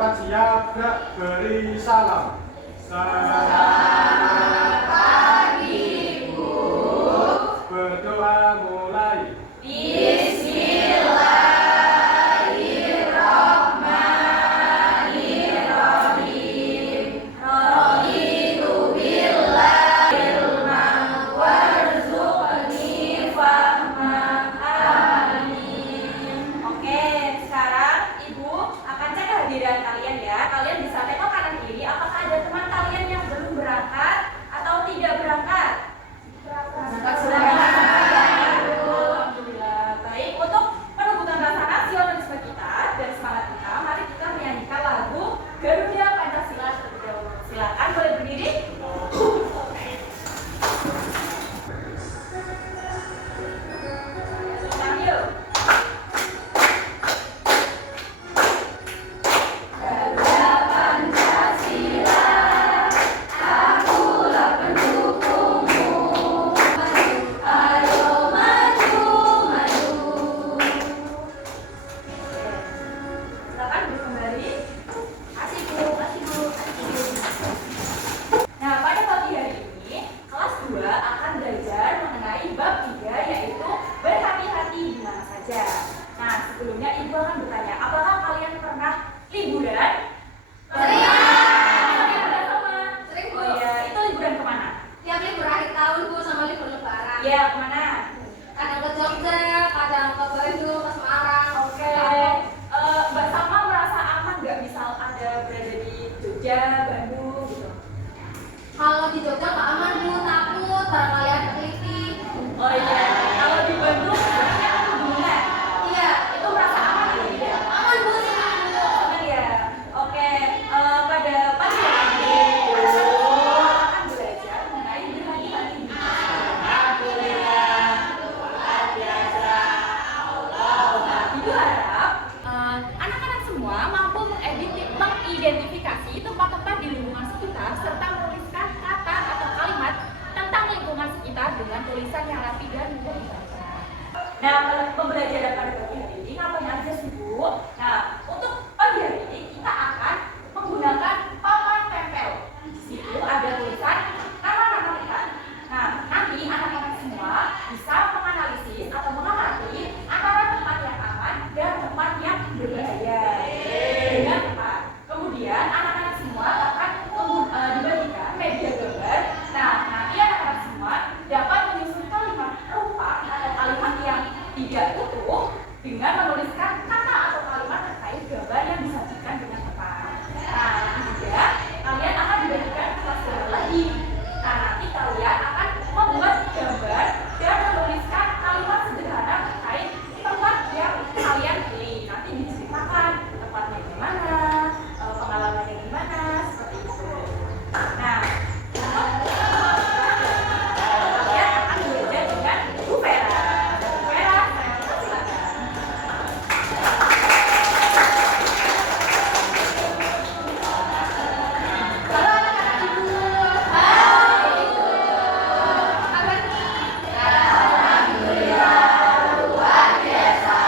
depan siap, gerak, beri salam. Selamat pagi, Bu. Berdoa mulai. Bismillahirrahmanirrahim. Raditu billahil warzuqni fahma. Amin. Oke, sekarang Ibu akan cek kehadiran kalian ya. Kalian bisa tengok kanan kiri apakah ada teman kalian yang belum berangkat atau tidak berangkat. Berangkat sudah. Alhamdulillah. Baik, untuk penumbuhan rasa nasionalisme kita dan semangat kita, mari kita menyanyikan lagu Garuda Pancasila terlebih dahulu. Silakan boleh berdiri. Yuk. Garuda Pancasila, akulah pendukungmu. Ayo maju, maju. Silakan duduk kembali. Kasih Bu, kasih Bu, kasih Bu. Nah, pada pagi hari ini, kelas 2 akan belajar mengenai bab 3, yaitu berhati-hati di mana saja. Nah, sebelumnya Ibu akan bertanya, apakah kalian pernah liburan? Sering. Liburan sama? Sering, Bu. Oh iya, itu liburan kemana? Tiap libur akhir tahun, Bu, sama libur lebaran. Iya, kemana? Kadang ke Jogja, kadang ke Bandung, ke Semarang. Oke. Mbak Salma merasa aman nggak misal ada berada di Jogja, Bandung gitu? Kalau di Jogja nggak aman, Bu, takut barangkali ada keliti. Oh iya, kalau di Bandung sebenarnya kan pegunungan. Iya, Itu merasa aman atau tidak? aman, Bu, senang, Bu. Aman ya. Oke, pada pagi hari ini kita akan belajar mengenai berhati-hati di mana saja. Ibu harap anak-anak semua mampu mengidentifikasi tempat-tempat di lingkungan sekitar serta menuliskan kata atau kalimat tentang lingkungan sekitar dengan tulisan yang rapi dan mudah dibaca. Nah, pembelajaran pada pagi hari ini ngapain aja sih, Bu? Nah, untuk pagi hari ini kita akan menggunakan papan tempel. Di situ ada tulisan nama-nama ikan. Nah, nanti anak-anak semua bisa menganalisis atau mengamati antara tempat yang aman dan tempat yang berbahaya dengan tepat. Kemudian anak-anak semua akan dibagikan media gambar. Nah, nanti anak-anak semua dapat menyusun kalimat rupa atau kalimat yang tidak utuh dengan menuliskan kata atau kalimat terkait gambar yang disajikan dengan tepat. Nah, nanti juga kalian akan dibagikan kelas gambar lagi. Nah, nanti kalian akan membuat gambar dan menuliskan kalimat sederhana terkait tempat yang kalian pilih. Nanti diceritakan tempatnya gimana, pengalamannya gimana, seperti itu. Nah, kalian akan belajar dengan Bu Vera. Bu Vera, saya silakan. Halo anak-anak Ibu. Hai, Ibu. Kabar nih? Alhamdulillah, luar biasa.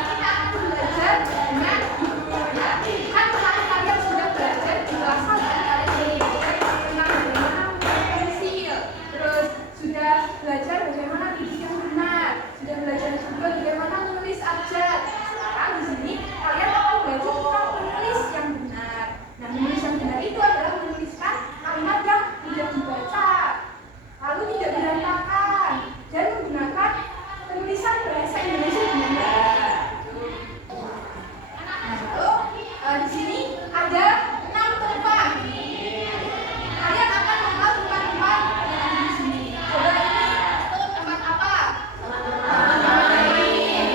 Kita akan belajar dengan Ibu ya. Kan kemarin kalian sudah belajar di kelas 1 kalian belajar tentang bagaimana pensil. Terus sudah belajar bagaimana titik yang benar. Sudah belajar juga bagaimana menulis abjad. Sekarang di sini kalian akan belajar tentang menulis yang benar. Nah, menulis yang benar itu adalah menuliskan kalimat yang mudah dibaca, lalu tidak berantakan, dan menggunakan penulisan bahasa Indonesia dengan baik. Nah, lalu di sini ada 6 tempat. Kalian akan mengenal tempat-tempat yang ada di sini. Coba ini tempat apa?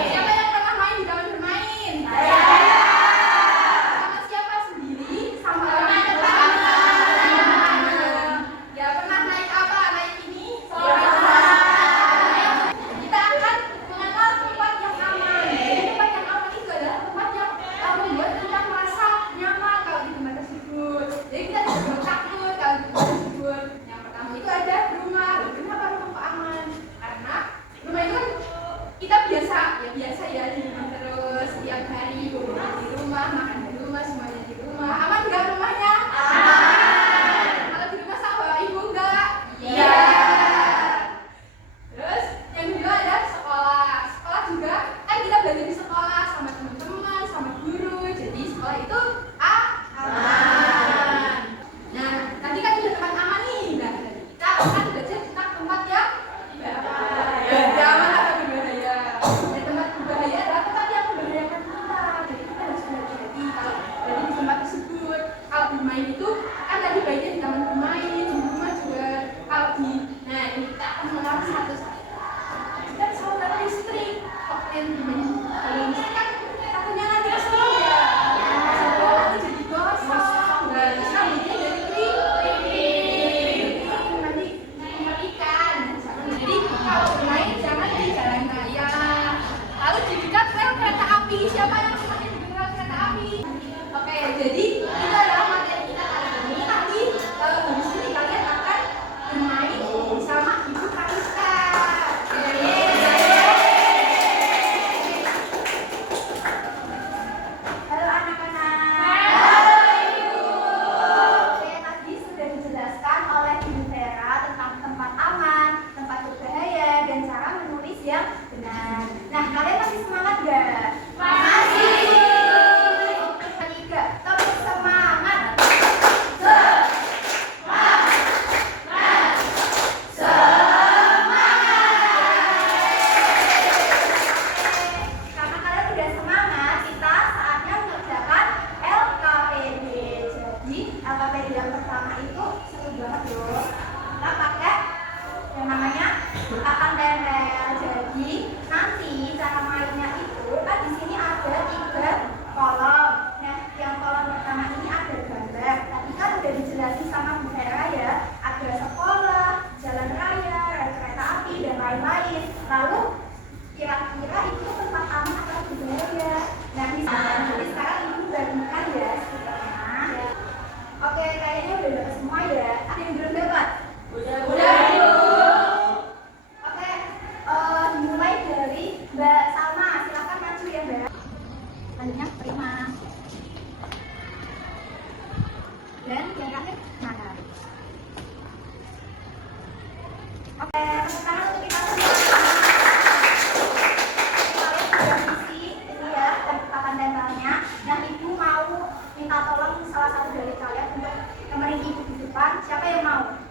Siapa yang pernah main di taman bermain? Sama siapa? Sendiri? Sama teman-teman? Ya, pernah naik apa? Naik ini? Kita akan mengenal tempat yang aman. Jadi tempat yang aman itu adalah tempat yang membuat kita merasa nyaman kalau di tempat tersebut. Jadi kita tidak perlu takut kalau di tempat tersebut. Yang pertama itu ada rumah. Kenapa rumah kok aman? Karena rumah itu kan kita biasa ya di rumah terus. Ya setiap hari, kumpul di rumah, makan di rumah, semuanya di rumah. Aman nggak rumahnya? Aman. Kalau di rumah sama bapak ibu nggak? Iya. Terus yang kedua ada sekolah. Sekolah juga kan kita belajar di sekolah sama teman-teman, sama guru. Jadi sekolah itu aman. Nah, tadi kan udah tempat aman nih. Nah, kita akan belajar tentang tempat yang aman atau berbahaya. Dan tempat berbahaya adalah tempat yang membahayakan kita. Jadi kita harus hati-hati kalau berada di tempat tersebut. Kalau bermain itu kan tadi baiknya di taman bermain, di rumah juga. Kalau di, nah ini kita akan mengenal satu-satu. Kita soal listrik, kok yang bermain kalau listrik kan takutnya nanti keselak ya. Sekolah itu jadi gosong. Nah, selanjutnya jadi nanti mematikan. Jadi kalau bermain jangan di jalan raya. Lalu di dekat rel kereta api. Siapa yang semakin di dekat kereta api? Oke, jadi itu adalah materi kita kali ini. Nanti habis ini kalian akan bermain bersama Ibu Kariska. Halo anak-anak. Oke, tadi sudah dijelaskan oleh Ibu Vera tentang tempat aman, tempat berbahaya, dan cara menulis yang benar. Nah, kalian masih semangat gak? Masih. Tiga, terus semangat. Karena kalian udah semangat, kita saatnya mengerjakan LKPD. Jadi LKPD yang pertama itu seru banget loh. Kita pakai yang namanya akan tempel. Jadi nanti cara mainnya itu kan di sini ada 3 kolom. Nah, yang kolom pertama ini ada gambar. Tadi kan udah dijelasin sama Bu Vera ya. Ada sekolah, jalan raya, rel kereta api, dan lain-lain. Lalu kira-kira itu tempat aman atau berbahaya? Nah, jadi sekarang ibu bandingkan ya sekitarnya. Oke, kayaknya udah dapat semua ya. Ada yang belum dapat? Udah, Ibu. Oke, dimulai dari Mbak Salma. Silakan maju ya, Mbak. Selanjutnya Prima. Dan yang terakhir Nana. Oke, tepuk tangan untuk kita semua. Kalian sudah isi ini ya, papan tempelnya. Nah, ibu mau minta tolong salah satu dari kalian untuk nemenin ibu di depan. Siapa yang mau?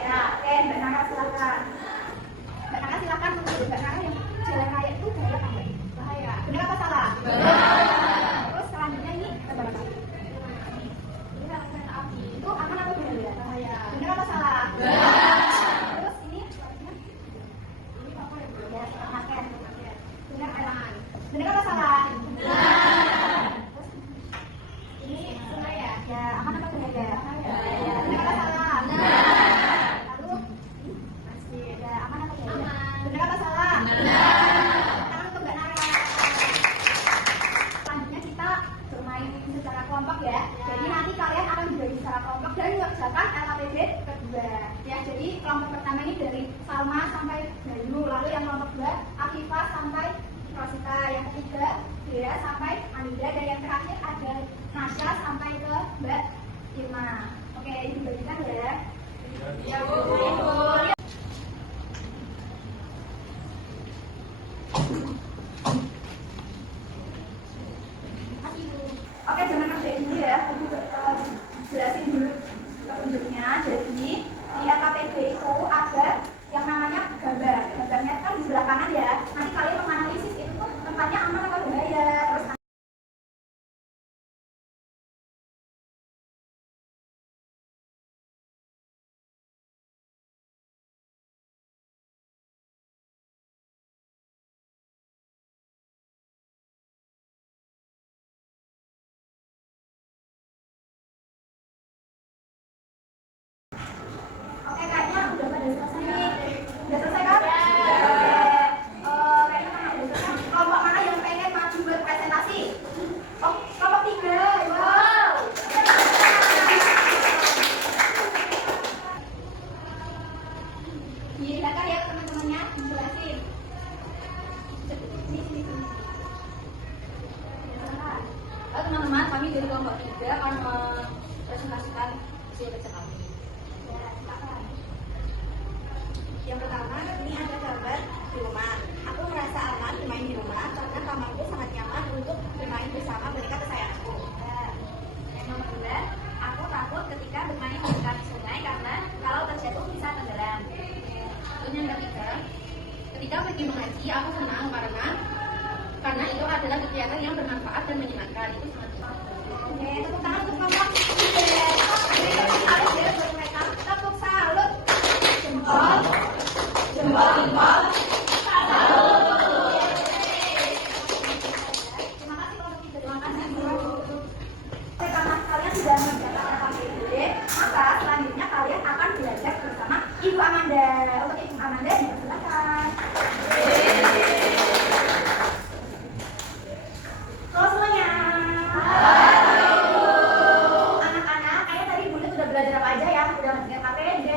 Ya, oke, Mbak Nana silakan. Mbak Nana silakan menurut Mbak Nana yang jalan raya itu bahaya apa enggak? Bahaya. Benar apa salah? Benar. Terus selanjutnya ini apa? Ini rel kereta api. Itu aman atau bahaya? Bahaya. Benar apa salah? Benar. Terus ini ini apa ya? Ya, supermarket. Benar aman. Benar apa salah? Benar. Terus ini sungai ya? Ya, aman atau bahaya? Bahaya. Benar apa salah? Benar. Lalu masjid. Ya, aman atau bahaya? Aman. Benar apa salah? Benar. Tangan untuk Mbak Nara. Selanjutnya kita bermain secara kelompok ya. Jadi nanti kalian akan dibagi secara kelompok dan mengerjakan LKPD kedua. Ya, jadi kelompok pertama ini dari Salma sampai Bayu, lalu yang kelompok 2 Afifah sampai Rosita, yang ketiga Dea sampai Anida, dan yang terakhir ada Nasya sampai ke Mbak Irma. Oke, dibagikan ya. Ya, Bu. Oke, jangan kerjain dulu ya. Aku jelasin dulu petunjuknya. Jadi di LKPD itu ada yang namanya gambar. Gambarnya kan di sebelah kanan ya. Nanti kalian menganalisis itu tempatnya aman atau bahaya. Terus kelompok 3 akan mempresentasikan hasil kerja kami. Ya, silakan. Yang pertama, ini ada gambar di rumah. Aku merasa aman bermain di rumah karena kamarku sangat nyaman untuk bermain bersama boneka kesayanganku. Yang nomor 2, aku takut ketika bermain di dekat sungai karena kalau terjatuh bisa tenggelam. Terus yang ketiga, ketika pergi mengaji aku senang karena itu adalah kegiatan yang bermanfaat dan menyenangkan. Itu sangat Oke, tepuk tangan untuk kelompok 3. Berikan salut ya buat mereka. Tepuk salut. Jempol. Jempol. Terima kasih kelompok 3. Terima kasih. Karena kalian sudah mengerjakan LKPD, maka selanjutnya kalian akan belajar bersama Ibu Amanda. Untuk Ibu Amanda, silakan. Halo semuanya. Anak-anak, kayak tadi Bunda udah belajar apa aja ya? Udah belajar KPD,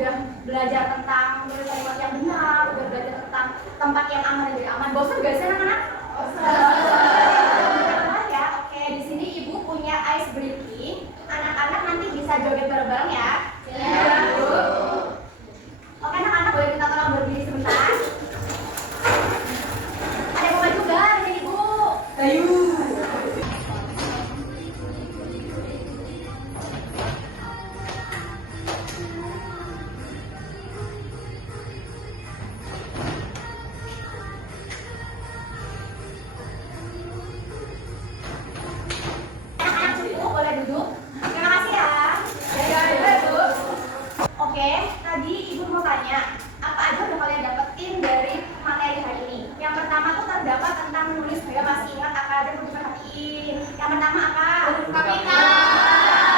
udah belajar tentang tulis kalimat yang benar, udah belajar tentang tempat yang aman dan tidak aman. Bosan gak sih anak-anak? Bosan. Ya, oke. Di sini Ibu punya ice breaking. Anak-anak nanti bisa joget bareng-bareng ya. Oke, anak-anak boleh kita tolong berdiri sebentar. Ada yang mau maju gak di sini, Bu? Ayo. Anak-anak cukup, boleh duduk. Terima kasih ya. Ya, Bu. Oke, tadi Ibu mau tanya, apa aja udah kalian dapetin dari materi hari ini? Yang pertama tuh terdapat tentang menulis. Ya, masih ingat apa aja yang perlu diperhatiin? Yang pertama apa? Kapital.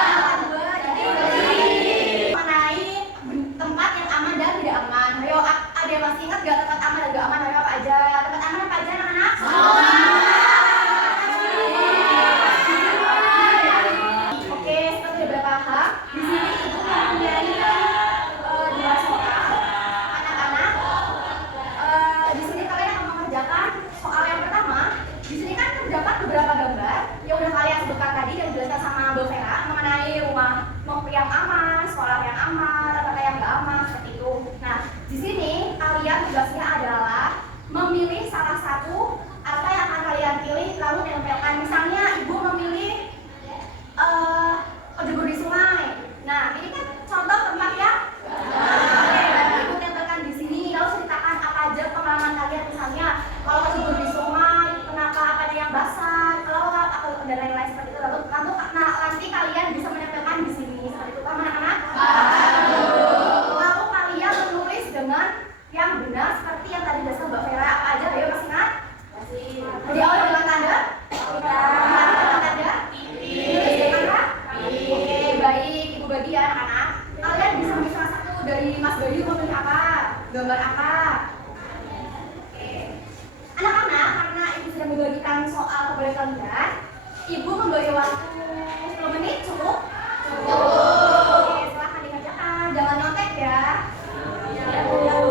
Yang kedua, mengenai tempat yang aman dan tidak aman. Ayo, ada yang masih ingat gak tempat aman dan tidak aman? Ayo, apa aja? Tempat aman apa aja, anak-anak? Oke, seperti udah paham, di sini Ibu mempunyai dua soal. Anak-anak, di sini kalian akan mengerjakan soal yang pertama. Di sini kan terdapat beberapa gambar yang udah kalian sebutkan tadi dan dijelaskan sama Bu Vera mengenai rumah yang aman, sekolah yang aman, tempat yang nggak aman seperti itu. Nah, di sini kalian tugasnya adalah memilih salah satu apa yang akan kalian pilih lalu menempelkan. Misalnya Ibu memilih Ojebur di sungai. Nah, ini kan contoh tempat ya. Oke, berarti Ibu tempelkan di sini. Lalu ceritakan apa aja pengalaman kalian, misalnya kalau ojebur di sungai, kenapa apanya yang basah, kalau atau dan lain-lain seperti itu. Lalu nanti kalian bisa menempelkan di sini seperti itu, paham anak-anak? Lalu kalian menulis dengan yang benar seperti yang tadi dijelaskan Mbak Vera. Apa aja? Ayo, masih ingat? Di awal dengan tanda? Dengan tanda? Oke, baik. Ibu bagi ya anak-anak. Kalian bisa memilih salah satu dari Mas Bayu, memilih apa? Gambar apa? Oke. Anak-anak, karena Ibu sudah membagikan soal kepada kalian, Ibu memberi waktu 10 menit, cukup? Cukup. Oke, silahkan dikerjakan. Jangan nyontek ya. Iya, Bu.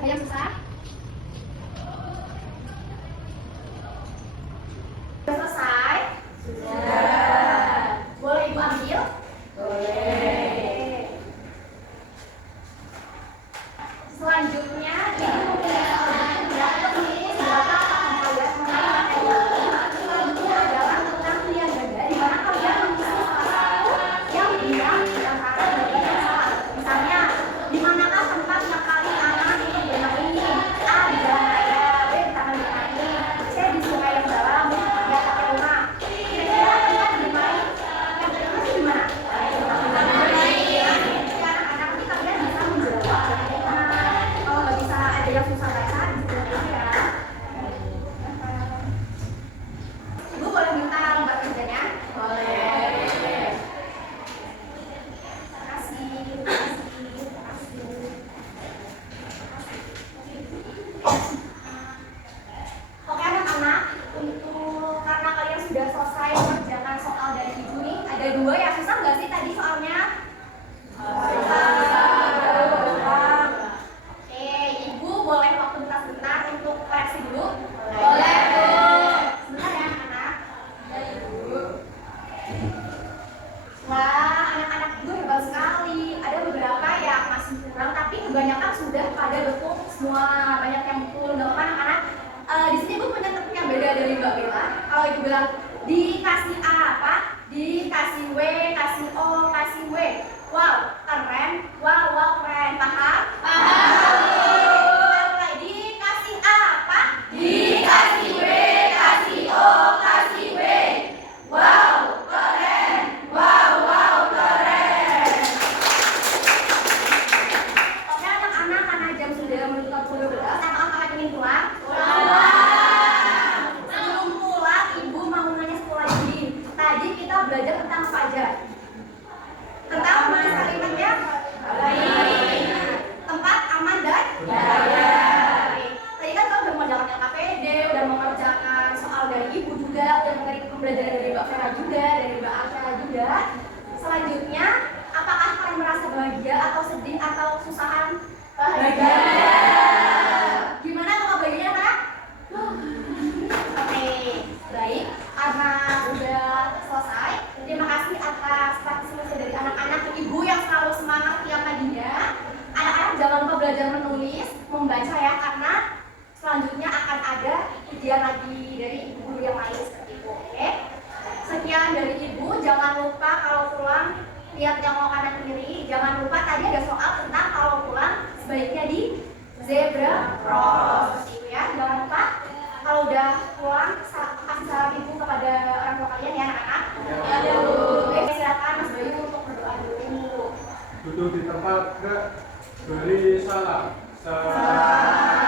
Ada yang susah? Sudah selesai? Sudah. Boleh Ibu ambil? Boleh. Selanjutnya, Ibu mempunyai soal yang penting silakan kalian mengenai materi. Selanjutnya adalah tentang pilihan ganda, di mana kalian mengisi salah satu yang benar di antara dua yang salah. Misalnya, di manakah tempat yang paling aman untuk bermain? A. Di jalan raya, B. Di taman bermain, C. Di sungai yang dalam, D. Di atap rumah. Kira-kira tempat bermain yang benar di mana? Ya, anak-anak, nanti kalian bisa menjawab. Kalau nggak bisa ada yang susah baca, dijawab dulu ya. Ibu boleh minta lembar kerjanya? Boleh. Terima kasih. Oke anak-anak, karena kalian sudah selesai mengerjakan soal dari Ibu nih, ada dua ya. Susah nggak sih tadi soalnya? Susah. Oke, Ibu boleh waktu bentar-bentar untuk ampun, nggak apa anak-anak. Di sini ibu punya tepuk yang beda dari Mbak Bella. Kalau ibu bilang dikasih A apa? Dikasih W, kasih O, kasih W. Wow, keren. Wow, keren. Paham? Paham. Dikasih A apa? Dikasih W, kasih O, kasih W. Wow, keren. Wow, keren. Oke anak-anak, karena jam sudah menunjukkan pukul 12, apakah kalian ingin pulang? Sebelum pulang, ibu mau nanya sekolah lagi. Tadi kita belajar tentang apa aja? Tentang menulis kalimatnya baik. Tempat aman dan baik. Tadi kan kamu udah mengerjakan LKPD, udah mengerjakan soal dari ibu juga, udah mengerjakan pembelajaran dari Mbak Vera juga, dari Mbak Asyara juga. Selanjutnya, apakah kalian merasa bahagia atau sedih atau susahan? Bahagia. Gimana kalau bahagianya, Kak? Oke, baik. Karena udah selesai, terima kasih atas partisipasi dari anak-anak ibu yang selalu semangat tiap paginya. Anak-anak jangan lupa belajar menulis, membaca ya, karena selanjutnya akan ada ujian lagi dari ibu guru yang lain seperti itu. Oke? Sekian dari ibu. Jangan lupa kalau pulang lihat yang mau kanan kiri. Jangan lupa tadi ada soal tentang kalau pulang sebaiknya di zebra cross itu ya. Jangan lupa kalau udah pulang kasih salam ibu kepada orang tua kalian ya anak-anak. Ya, oke, silakan Mas Bayu untuk berdoa dulu. Duduk di tempat, beri salam. Salam.